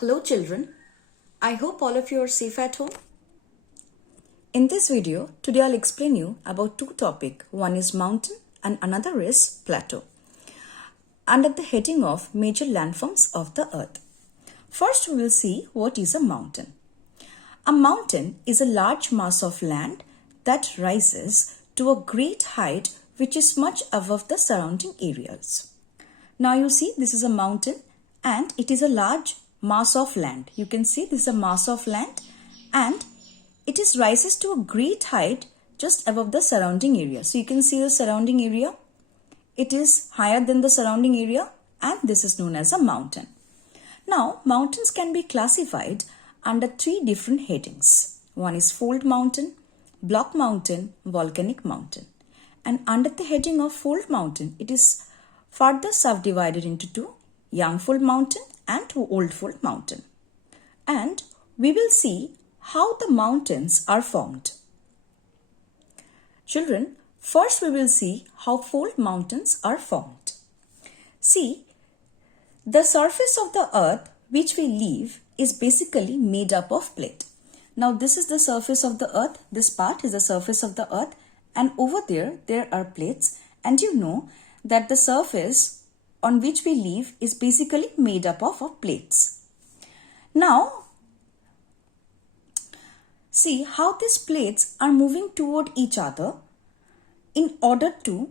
Hello children, I hope all of you are safe at home. In this video, today I'll explain you about two topics. One is mountain and another is plateau. Under the heading of major landforms of the earth. First we will see what is a mountain. A mountain is a large mass of land that rises to a great height which is much above the surrounding areas. Now you see this is a mountain and it is a large mass of land. You can see this is a mass of land and it rises to a great height just above the surrounding area. So you can see the surrounding area. It is higher than the surrounding area and this is known as a mountain. Now mountains can be classified under three different headings. One is fold mountain, block mountain, volcanic mountain. And under the heading of fold mountain, it is further subdivided into two, young fold mountain and old fold mountain. And we will see how the mountains are formed. Children, first we will see how fold mountains are formed. See, the surface of the earth which we live is basically made up of plate. Now this is the surface of the earth. This part is the surface of the earth and over there are plates, and you know that the surface on which we live is basically made up of plates. Now, see how these plates are moving toward each other in order to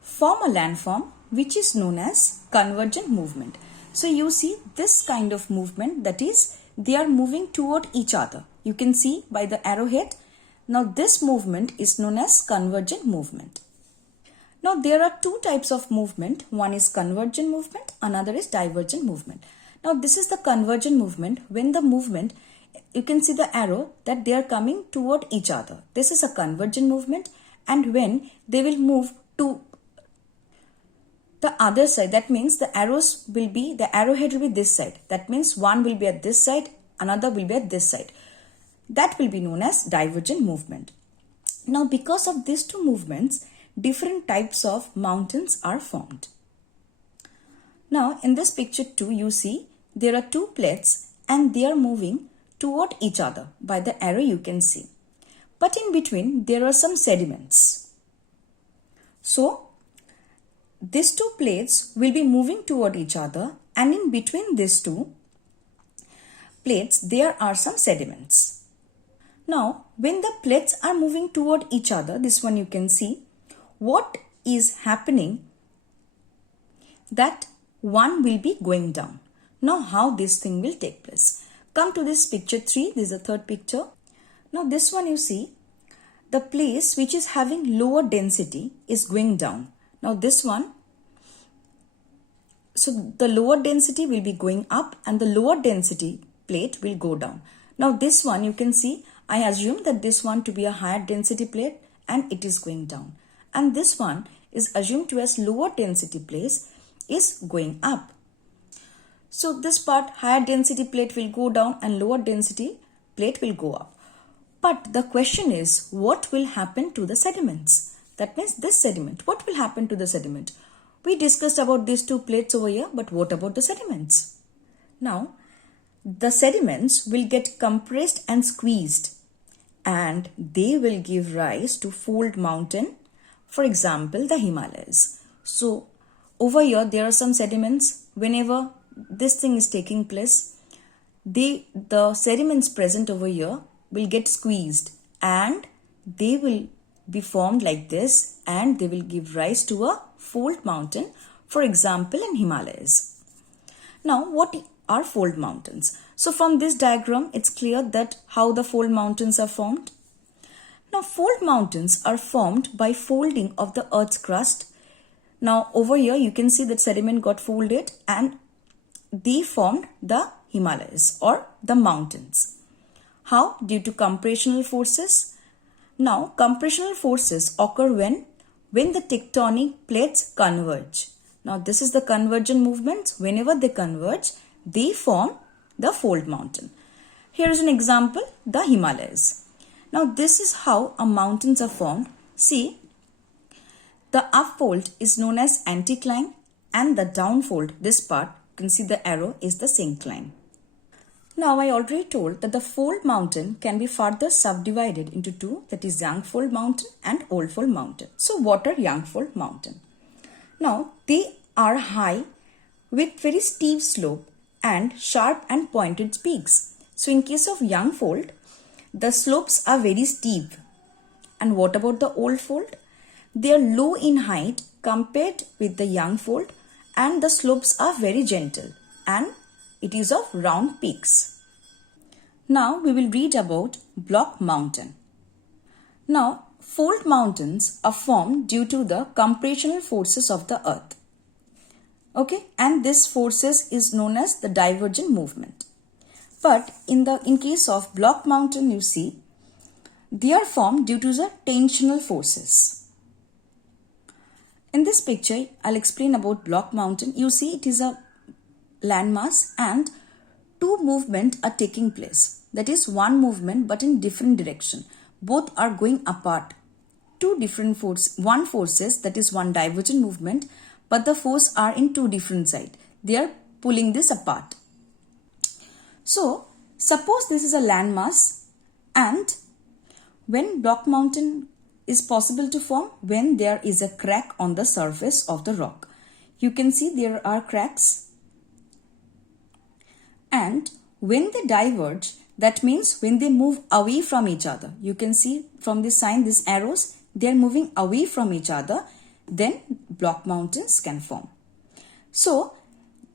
form a landform which is known as convergent movement. So you see this kind of movement, that is they are moving toward each other. You can see by the arrowhead. Now this movement is known as convergent movement. Now there are two types of movement. One is convergent movement, another is divergent movement. Now this is the convergent movement. When the movement, you can see the arrow that they are coming toward each other. This is a convergent movement, and when they will move to the other side, that means the arrowhead will be this side. That means one will be at this side, another will be at this side. That will be known as divergent movement. Now because of these two movements, different types of mountains are formed. Now in this picture 2, you see there are two plates and they are moving toward each other. By the arrow you can see. But in between there are some sediments. So these two plates will be moving toward each other, and in between these two plates there are some sediments. Now when the plates are moving toward each other, this one you can see, what is happening, that one will be going down. Now how this thing will take place? Come to this picture 3, this is the third picture. Now this one you see, the place which is having lower density is going down. Now this one, so the lower density will be going up and the lower density plate will go down. Now this one you can see, I assume that this one to be a higher density plate and it is going down. And this one is assumed to as lower density place is going up. So this part, higher density plate will go down and lower density plate will go up. But the question is, what will happen to the sediments? That means this sediment, what will happen to the sediment? We discussed about these two plates over here, but what about the sediments? Now, the sediments will get compressed and squeezed and they will give rise to fold mountain. For example, the Himalayas. So over here there are some sediments. Whenever this thing is taking place, the sediments present over here will get squeezed and they will be formed like this and they will give rise to a fold mountain, for example in Himalayas. Now what are fold mountains? So from this diagram it's clear that how the fold mountains are formed. Now fold mountains are formed by folding of the earth's crust. Now over here you can see that sediment got folded and they formed the Himalayas or the mountains. How? Due to compressional forces. Now compressional forces occur when the tectonic plates converge. Now this is the convergent movements. Whenever they converge, they form the fold mountain. Here is an example, the Himalayas. Now this is how mountains are formed. See, the upfold is known as anticline and the downfold, this part, You can see the arrow is the syncline. Now I already told that the fold mountain can be further subdivided into two, that is young fold mountain and old fold mountain. So what are young fold mountain? Now they are high with very steep slope and sharp and pointed peaks. So in case of young fold, the slopes are very steep. And what about the old fold? They are low in height compared with the young fold, and the slopes are very gentle and it is of round peaks. Now we will read about block mountain. Now fold mountains are formed due to the compressional forces of the earth. Okay, and this forces is known as the divergent movement. But in case of block mountain, you see, they are formed due to the tensional forces. In this picture, I'll explain about block mountain. You see, it is a landmass and two movements are taking place. That is one movement but in different direction. Both are going apart. Two different forces. One forces, that is one divergent movement, but the force are in two different sides. They are pulling this apart. So, suppose this is a landmass, and when block mountain is possible to form when there is a crack on the surface of the rock. You can see there are cracks, and when they diverge, that means when they move away from each other. You can see from this sign, these arrows, they are moving away from each other, then block mountains can form. So,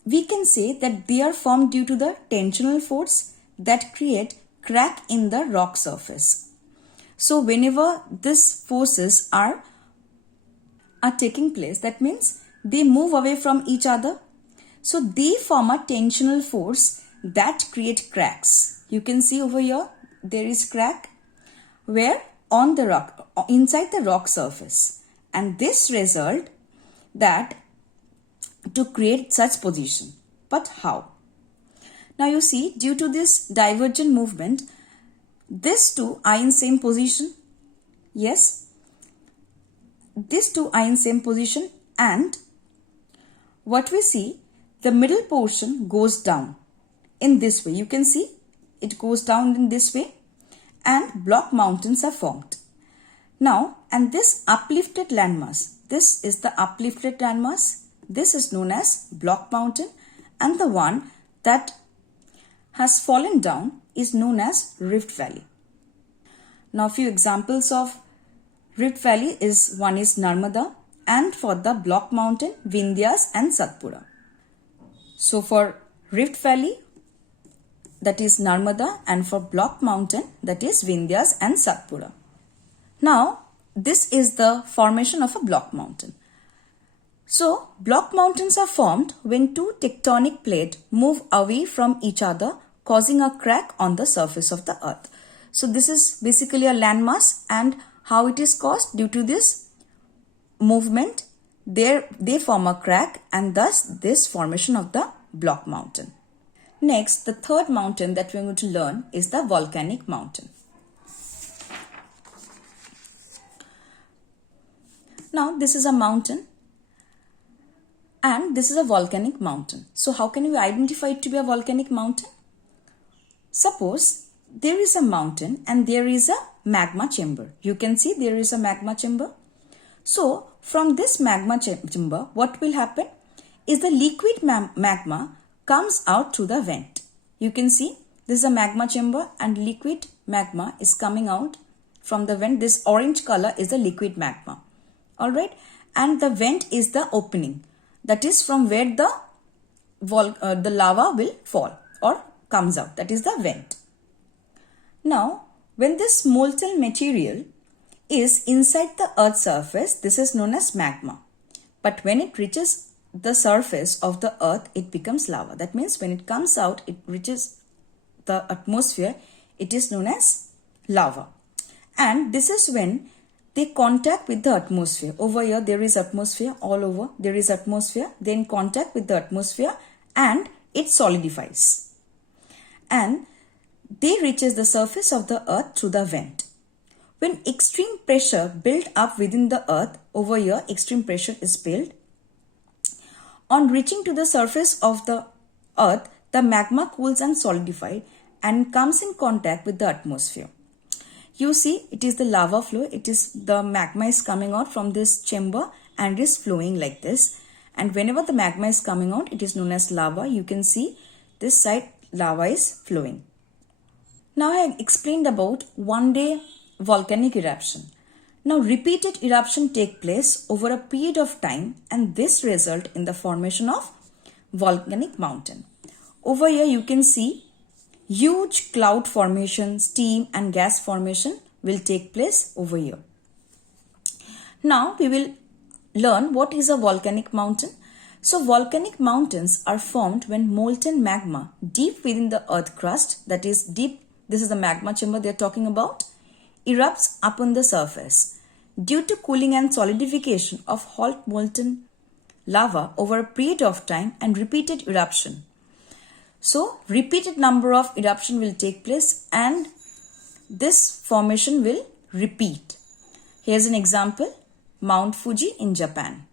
we can say that they are formed due to the tensional force that create crack in the rock surface. So whenever these forces are taking place, that means they move away from each other. So they form a tensional force that create cracks. You can see over here, there is crack where on the rock, inside the rock surface. And this result that to create such position. But how? Now you see, due to this divergent movement, these two are in same position. Yes, these two are in same position, and what we see, the middle portion goes down in this way. You can see it goes down in this way, and block mountains are formed. Now, and this uplifted landmass, this is the uplifted landmass. This is known as block mountain, and the one that has fallen down is known as rift valley. Now, a few examples of rift valley is one is Narmada, and for the block mountain, Vindhyas and Satpura. So for rift valley, that is Narmada, and for block mountain, that is Vindhyas and Satpura. Now, this is the formation of a block mountain. So, block mountains are formed when two tectonic plates move away from each other, causing a crack on the surface of the earth. So, this is basically a landmass, and how it is caused due to this movement, they form a crack, and thus this formation of the block mountain. Next, the third mountain that we are going to learn is the volcanic mountain. Now, this is a mountain, and this is a volcanic mountain. So, how can we identify it to be a volcanic mountain? Suppose there is a mountain and there is a magma chamber. You can see there is a magma chamber. So, from this magma chamber, what will happen is the liquid magma comes out through the vent. You can see this is a magma chamber and liquid magma is coming out from the vent. This orange color is the liquid magma. Alright, and the vent is the opening. That is from where the lava will fall or comes out. That is the vent. Now, when this molten material is inside the earth's surface, this is known as magma. But when it reaches the surface of the earth, it becomes lava. That means when it comes out, it reaches the atmosphere, it is known as lava. And this is when they contact with the atmosphere. Over here, there is atmosphere all over. There is atmosphere. Then contact with the atmosphere and it solidifies. And they reaches the surface of the earth through the vent. When extreme pressure built up within the earth, over here extreme pressure is built. On reaching to the surface of the earth, the magma cools and solidifies and comes in contact with the atmosphere. You see, it is the lava flow. It is the magma is coming out from this chamber and is flowing like this. And whenever the magma is coming out, it is known as lava. You can see this side lava is flowing. Now I have explained about one-day volcanic eruption. Now repeated eruption take place over a period of time and this result in the formation of volcanic mountain. Over here you can see huge cloud formation, steam and gas formation will take place over here. Now we will learn what is a volcanic mountain. So volcanic mountains are formed when molten magma deep within the earth crust, that is deep, this is the magma chamber they are talking about, erupts upon the surface. Due to cooling and solidification of hot molten lava over a period of time and repeated eruption. So repeated number of eruption will take place and this formation will repeat. Here's an example, Mount Fuji in Japan.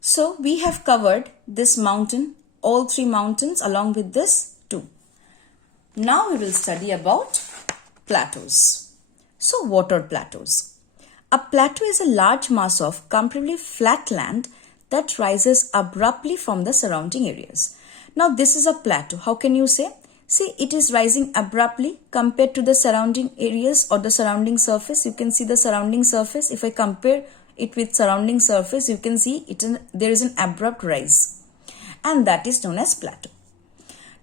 So we have covered this mountain, all three mountains along with this too. Now we will study about plateaus. So what are plateaus? A plateau is a large mass of comparatively flat land that rises abruptly from the surrounding areas. Now this is a plateau. How can you say? See, it is rising abruptly compared to the surrounding areas or the surrounding surface. You can see the surrounding surface. If I compare it with surrounding surface, you can see there is an abrupt rise. And that is known as plateau.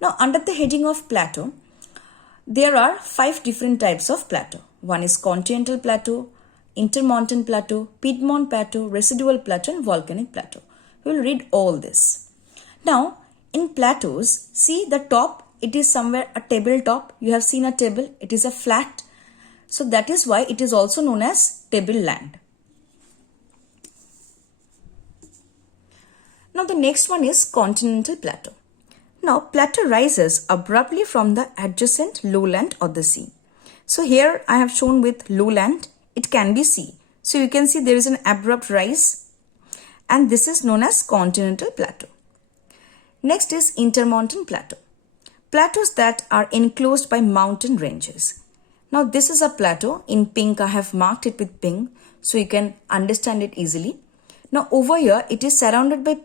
Now under the heading of plateau, there are 5 different types of plateau. One is Continental Plateau, Intermountain Plateau, Piedmont Plateau, Residual Plateau and Volcanic Plateau. We will read all this. Now in plateaus, see the top, it is somewhere a tabletop. You have seen a table, it is a flat. So that is why it is also known as tableland. Now the next one is Continental Plateau. Now plateau rises abruptly from the adjacent lowland or the sea. So here I have shown with lowland, it can be sea. So you can see there is an abrupt rise and this is known as Continental Plateau. Next is Intermountain Plateau. Plateaus that are enclosed by mountain ranges. Now this is a plateau. In pink I have marked it with pink so you can understand it easily. Now over here it is surrounded by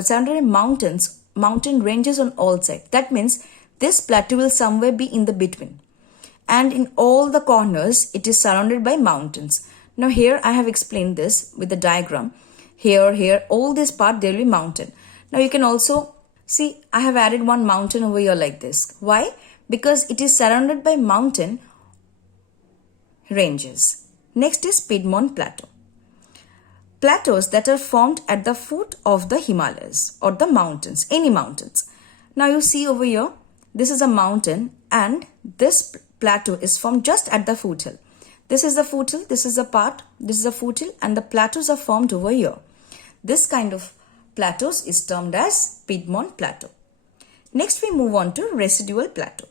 surrounded by mountain ranges on all sides. That means this plateau will somewhere be in the between. And in all the corners it is surrounded by mountains. Now here I have explained this with the diagram. Here, all this part there will be mountain. Now you can also see I have added one mountain over here like this. Why? Because it is surrounded by mountain ranges. Next is Piedmont Plateau. Plateaus that are formed at the foot of the Himalayas or the mountains, any mountains. Now you see over here, this is a mountain and this plateau is formed just at the foothill. This is the foothill, this is the part, this is the foothill and the plateaus are formed over here. This kind of plateaus is termed as Piedmont Plateau. Next we move on to Residual Plateau.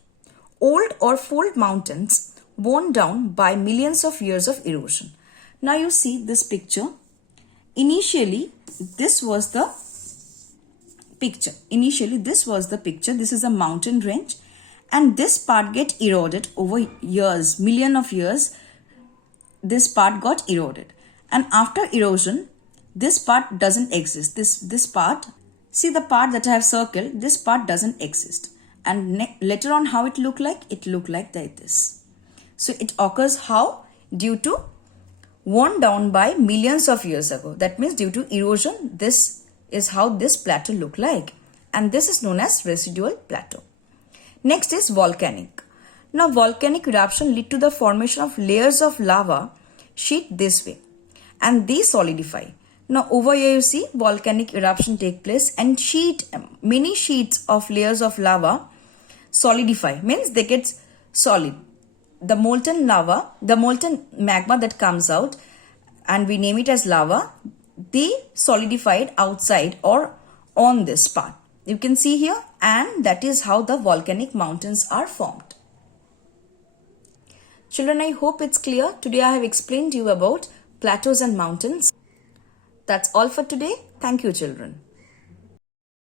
Old or fold mountains worn down by millions of years of erosion. Now you see this picture. Initially this was the picture. This is a mountain range and this part get eroded over years, million of years. This part got eroded and after erosion this part doesn't exist. This part, see the part that I have circled, this part doesn't exist. And later on how it look like? It look like this. So it occurs how? Due to worn down by millions of years ago. That means due to erosion, this is how this plateau look like. And this is known as Residual Plateau. Next is volcanic. Now volcanic eruption lead to the formation of layers of lava sheet this way. And these solidify. Now over here you see volcanic eruption take place and many sheets of layers of lava solidify. Means they get solid. The molten lava, the molten magma that comes out and we name it as lava, they solidified outside or on this part. You can see here and that is how the volcanic mountains are formed. Children, I hope it's clear. Today I have explained to you about plateaus and mountains. That's all for today. Thank you, children.